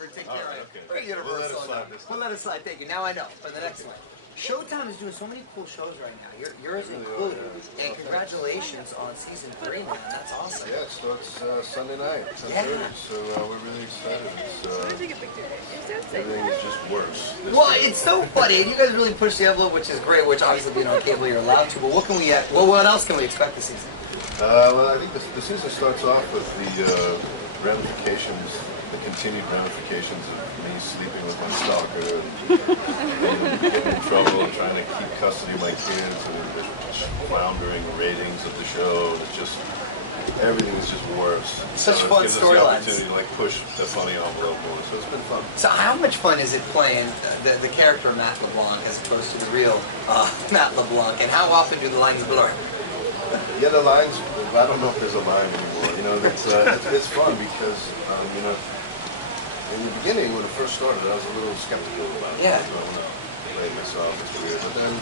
over and take care of it. Okay. Very universal. We'll let it slide this time. We'll let it slide. Thank you. Now I know for the next one. Showtime is doing so many cool shows right now. Yours included. And congratulations on season 3, man. That's awesome. Yeah, it starts Sunday night. Yeah. So we're really excited. Everything just works. Well, it's so funny. You guys really push the envelope, which is great. Which obviously being on cable, you're allowed to. But what can we? What else can we expect this season? Well, I think the season starts off with the ramifications, the continued ramifications of me sleeping with my stalker and getting in trouble and trying to keep custody of my kids and just floundering ratings of the show. It's just, everything is just worse. Such fun storylines. It gives us the opportunity to like push the funny envelope more, so it's been fun. So how much fun is it playing the character Matt LeBlanc as opposed to the real Matt LeBlanc, and how often do the lines blur? Yeah, the lines, I don't know if there's a line anymore. You know, it's fun because, you know, in the beginning when it first started, I was a little skeptical about it. Yeah. I want to play myself, it's weird. But then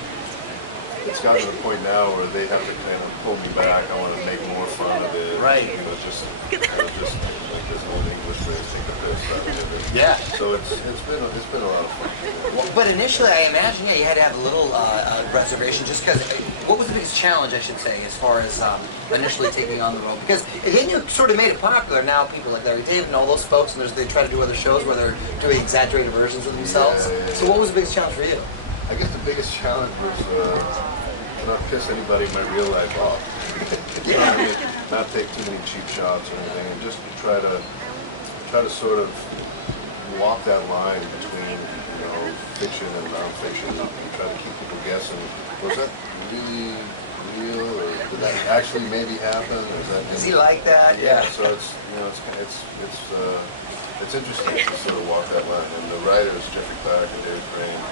it's gotten to the point now where they have to kind of pull me back. I want to make more fun of it. Right. You know, just like this old English phrase, take a piss out of it. Yeah. So it's been a lot of fun. Well, but initially, I imagine, yeah, you had to have a little reservation, just because. What was the biggest challenge, I should say, as far as initially taking on the role? Because then you sort of made it popular. Now people like Larry David and all those folks, and they try to do other shows where they're doing exaggerated versions of themselves. Yeah. So what was the biggest challenge for you? I guess the biggest challenge was to not piss anybody in my real life off. Yeah. Not take too many cheap shots or anything, and just try to sort of walk that line between, you know, fiction and nonfiction, and try to keep people guessing. Was that really real, or did that actually maybe happen? Or is that Does he like that? Yeah. So it's, you know, it's interesting to sort of walk that line. And the writers, Jeffrey Clark and Dave Crane,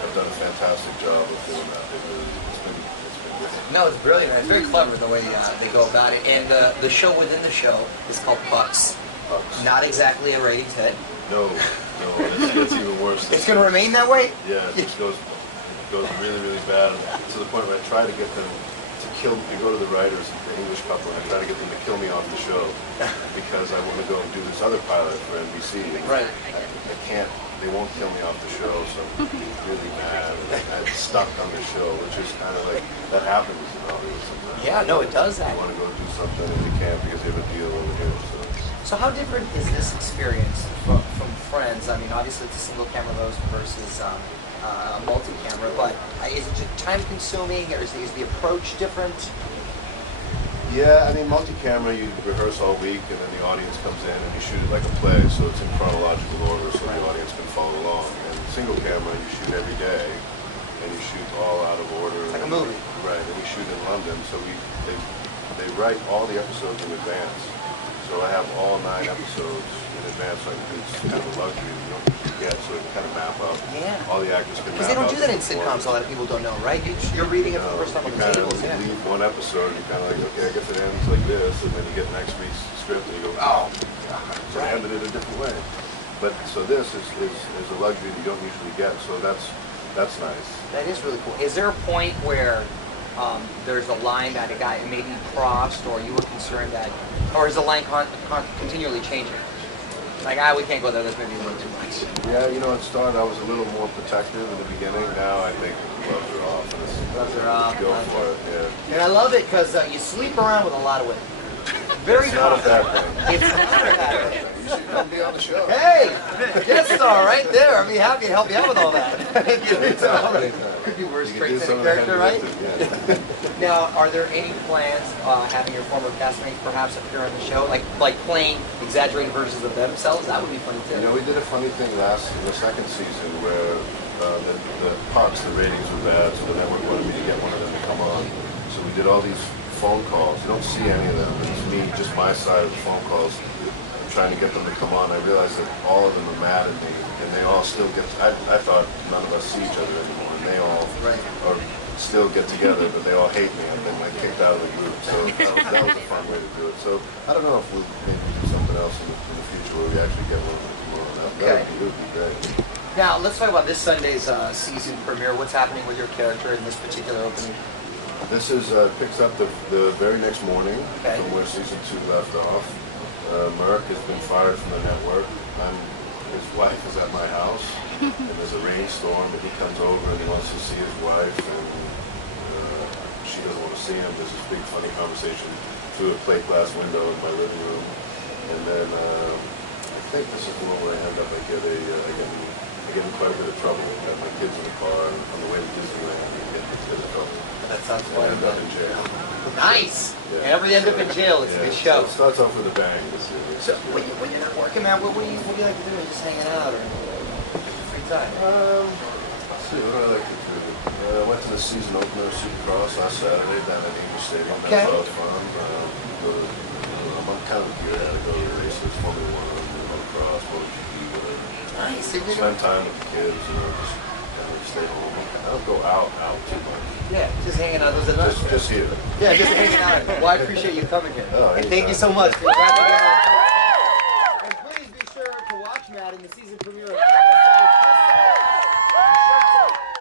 have done a fantastic job of doing that. It's been great. No, it's brilliant. It's very clever the way they go about it. And the show within the show is called Bucks. Not exactly a ratings hit. No, it's even worse. It's going to remain that way? Yeah, it just goes really, really bad, to the point where I try to get them to kill me. I go to the writers, the English couple, and I try to get them to kill me off the show because I want to go and do this other pilot for NBC. Right. I can't. They won't kill me off the show, so I'm really mad. I'm stuck on the show, which is kind of like, that happens in Hollywood sometimes. Yeah, no, it does You happen. want to go do something and you can't because you have a deal over here. So how different is this experience from Friends? I mean, obviously it's a single camera versus multi-camera, but is it just time-consuming, or is the approach different? Yeah, I mean, multi-camera, you rehearse all week, and then the audience comes in and you shoot it like a play, so it's in chronological order, so the audience can follow along. And single camera, you shoot every day, and you shoot all out of order. Like a movie. Right, and we shoot in London, so they write all the episodes in advance. So I have all 9 episodes in advance, so it's kind of a luxury you don't get, so it can kind of map up. Yeah. All the actors can map Because they don't out do that in the sitcoms, a lot of people don't know, right? You're reading it for the first time on the tables, You yeah. leave one episode, you kind of like, okay, I guess it ends like this, and then you get next week's script, and you go, oh, so I ended it a different way. But, so this is a luxury that you don't usually get, so that's nice. That is really cool. Is there a point where there's a line that a guy maybe crossed, or you were concerned that, or is the line continually changing? Like, we can't go there, that's maybe a little too much. Yeah, you know, it started, I was a little more protective in the beginning. Now I think the gloves are off. Gloves are off. Go for it, yeah. And I love it because you sleep around with a lot of women. Very It's not a bad thing. It's not a bad thing. You should come be on the show. Hey! Guest star right there. I'd be happy to help you out with all that. Could be worse traits in a character, right? Yeah. Now, are there any plans having your former castmates perhaps appear on the show, like playing exaggerated versions of themselves? That would be funny too. You know, we did a funny thing in the second season where the Pucks, the ratings were bad, so the network wanted me to get one of them to come on. So we did all these phone calls. You don't see any of them. It's me, just my side of the phone calls, trying to get them to come on. I realized that all of them are mad at me, and they all still get. I thought none of us see each other anymore, and they all are still get together, but they all hate me. I've been like kicked out of the group, so that was a fun way to do it. So I don't know if we'll maybe do something else in the future where we actually get one of them to come on. That would be great. Now let's talk about this Sunday's season premiere. What's happening with your character in this particular opening? This is picks up the very next morning from where season 2 left off. Merck has been fired from the network. I'm his wife is at my house, and there's a rainstorm, and he comes over and he wants to see his wife, and she doesn't want to see him. There's this big funny conversation through a plate glass window in my living room, and then I think this is the one where I end up, I get in quite a bit of trouble. I have my kids in the car, and on the way to Disneyland, I get in trouble. That sounds I fun. end up in jail. Nice! Yeah. Everybody ends up in jail. It's a good show. So it starts off with a bang. So when you're not working, man, what do you like to do? Just hanging out or free time? Let's see, what do I like to do? I went to the season opener of Supercross last Saturday down at Angel Stadium. Okay. That was fun. I'm kind of a gear out to go to races, Formula 1, motocross, MotoGP, whatever. Nice. Spend time with the kids, just kind of stay home. I don't go out too much. Yeah, just hanging out. Those are nice. Just here. Yeah, just hanging out. Well, I appreciate you coming here. Oh, and thank you so much. Congrats again. And please be sure to watch Matt in the season premiere of